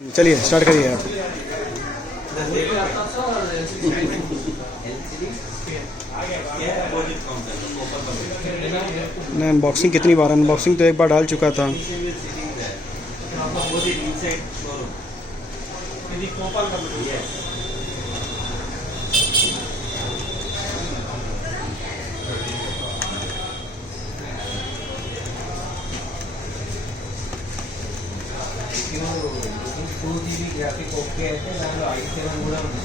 चलिए स्टार्ट करिए आप। मैं अनबॉक्सिंग कितनी बार, अनबॉक्सिंग तो एक बार डाल चुका था। గ్రాఫిక్ ఓకే అయితే దానిలో i7 కూడా ఉంది.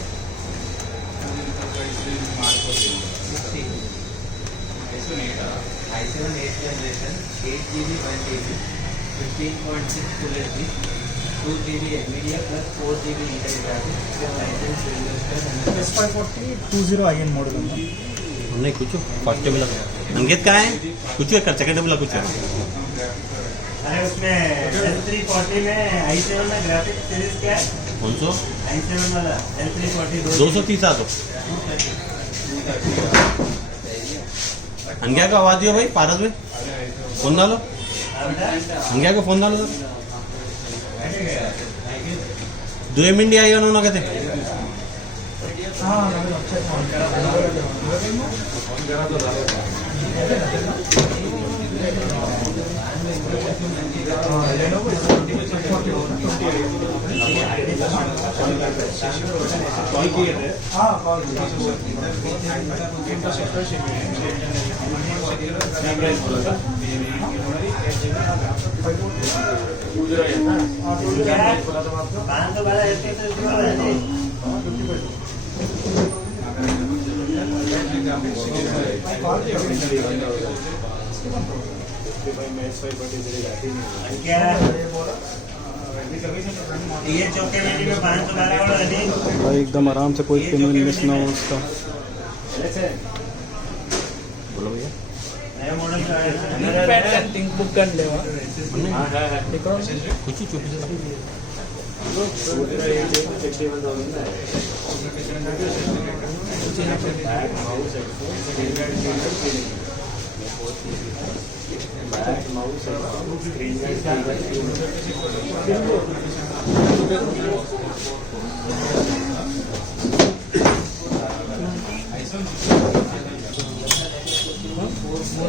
i7 8th generation 8GB 1TB 15.6 Full HD 2GB NVIDIA plus 4GB Intel graphics license Windows S540 20IN model है। नहीं कुछ फर्स्ट टेबल अंकित का है कुछ कर सेकंड टेबल कुछ है। अरे उसमें L340 में i7 में ग्राफिक्स सीरीज क्या है? कौन सो i7 वाला L340 230 आ तो अंकिया को आवाज दियो भाई, पारस भाई फोन डालो, अंकिया को फोन डालो। 2 इंडिया आई उन्होंने कहते ये चौके में 512 वाला है भाई एकदम आराम से, कोई पेमेंट मिस ना हो उसका। बोलो भैया नया मॉडल का है। पैटर्न थिंक बुक कर लेवा कुछ ही चुप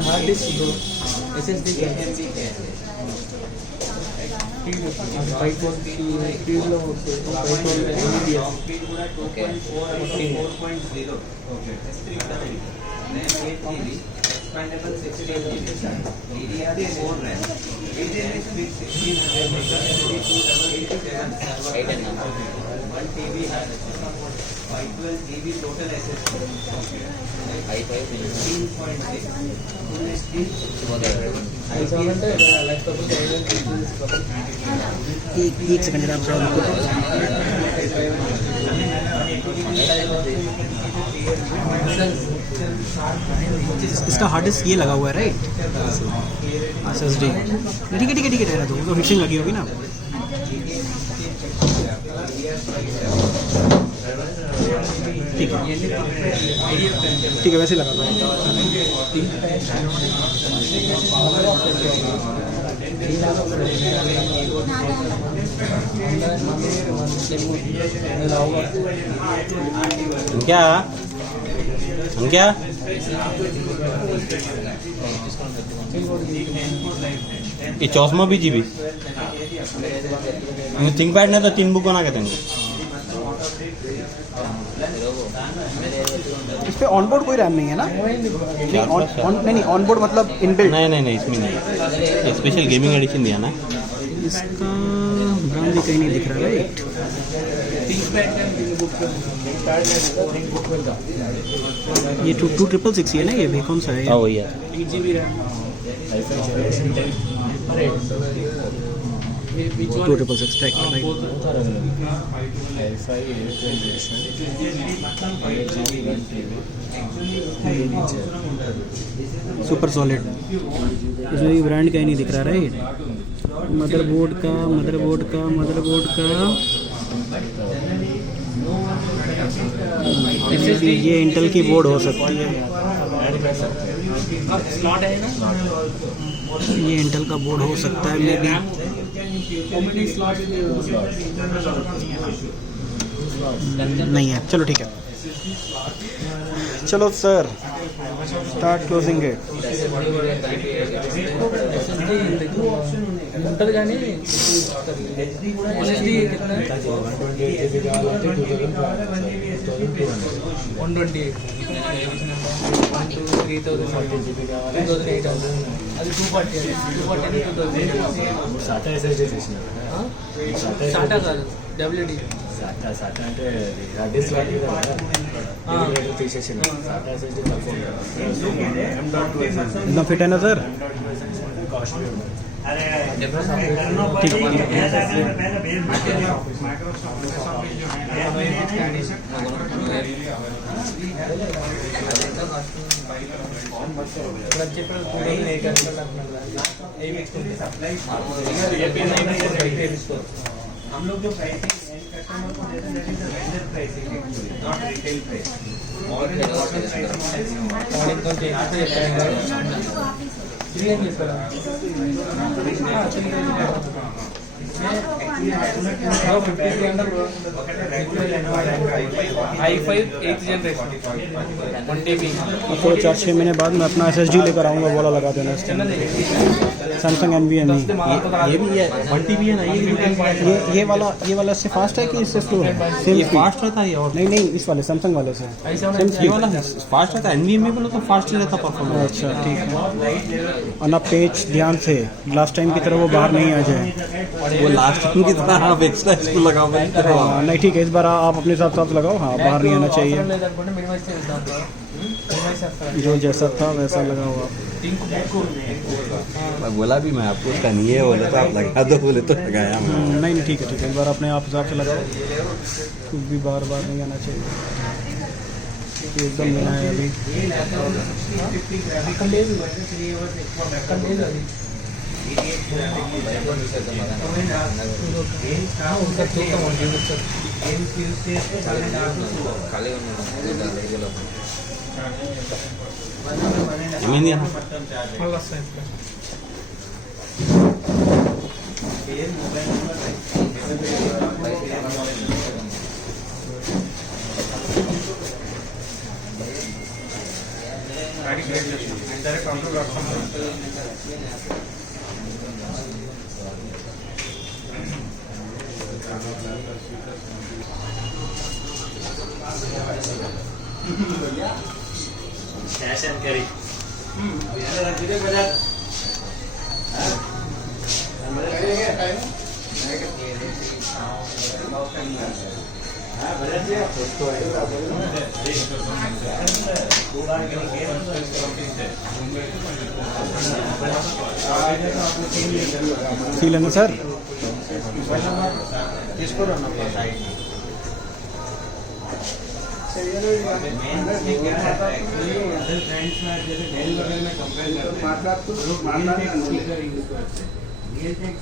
हार्ड डिस्क SSD क्या है 512GB total SSD i5 एक सेकंड आप इसका हार्ड डिस्क ये लगा हुआ है राइट, SSD। ठीक है ठीक है ठीक है, तो हिटिंग लगी होगी ना। ठीक है ठीक है, वैसे लगा दो। क्या क्या ये 64 GB थिंक पैड ने तो 3 बुक बना के देंगे। इस पे ऑनबोर्ड कोई रैम नहीं है ना? नहीं ऑनबोर्ड मतलब इनबिल्ट। नहीं इसमें नहीं, स्पेशल गेमिंग एडिशन दिया ना। इसका ब्रांड भी कहीं नहीं दिख रहा राइट। ये 2666 है ना, ये भी कौन सा है? हाँ वही है। 8GB RAM 2666 tag right. Super solid, इसमें भी ब्रांड कहीं नहीं दिख रहा राइट। मदरबोर्ड का ये इंटेल की बोर्ड हो सकती है। स्लॉट है ना, ये इंटेल का बोर्ड हो सकता है may be. How many slots? नहीं है, चलो ठीक है. चलो सर, स्टार्ट क्लोजिंग इट. ఉంటుంది కానీ ఎస్ఎస్డి कितना है 128 3000 అది 240 సాటా ఎస్ఎస్డి చేసిన సాటా కాదు డబ్ల్యూడి సాటా అంటే డిస్క్ తీసేసిన సాటా ఎస్ఎస్డి తక్కువ इतना फिट है ना सर? हम लोग जो प्राइसिंग कस्टमर को देते हैं that is the vendor pricing not retail price और i5 8th जनरेशन 1 TB तो 4-6 महीने बाद मैं अपना SSD लेकर आऊँगा, बोला लगा देना इसके. Samsung NVMe. ये भी है 1 TB है ना, ये वाला इससे फास्ट है कि इससे स्लो है? सेम ये फास्ट रहता है और नहीं इस वाले सैमसंग वाले से. ये वाला फास्ट रहता है. NVMe बोलो तो फास्ट ही रहता परफॉर्मेंस. अच्छा ठीक है. और ना पेज ध्यान से लास्ट टाइम की तरह वो बाहर नहीं आ जाए. वो लास्ट टाइम की तरह आप एक्स्ट्रा इसको लगाओ. हाँ, नहीं ठीक है, इस बार आप अपने हिसाब से लगाओ. हाँ, बाहर नहीं आना चाहिए. जो जैसा था वैसा लगाओ आप. बोला भी मैं आपको, उसका नहीं है बोले तो आप लगा दो, बोले तो लगाया मैं. नहीं ठीक है, इस बार अपने आप हिसाब से लगाओ. कुछ भी बार नहीं आना चाहिए. ये एकदम लेना है अभी. ఏమైంది అన్న? कैश एंड कैरी सी लेना सर.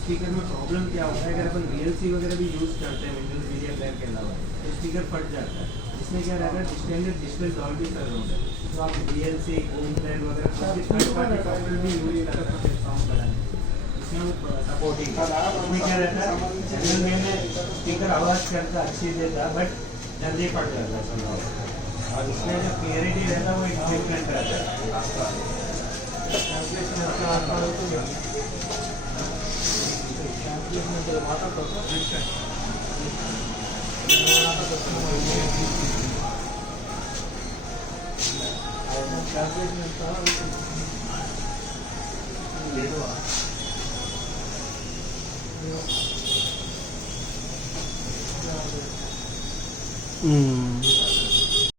स्पीकर में प्रॉब्लम क्या होता है, अगर अपन VLC वगैरह भी यूज करते हैं विंडोज मीडिया प्लेयर के अलावा तो स्पीकर फट जाता है. इसमें क्या रहता है, स्टैंडर्ड डिस्प्ले डॉल्बी सराउंड है तो आप VLC होम प्लेयर वगैरह थर्ड पार्टी सॉफ्टवेयर भी यूज कर सकते हैं साउंड बढ़ाने. इसमें वो सपोर्टिंग इसमें क्या रहता है, जनरल में स्पीकर आवाज़ करता अच्छी देता बट जल्दी फट जाता है सुनाओ. और इसमें जो क्लियरिटी रहता है वो एक डिफरेंट रहता है.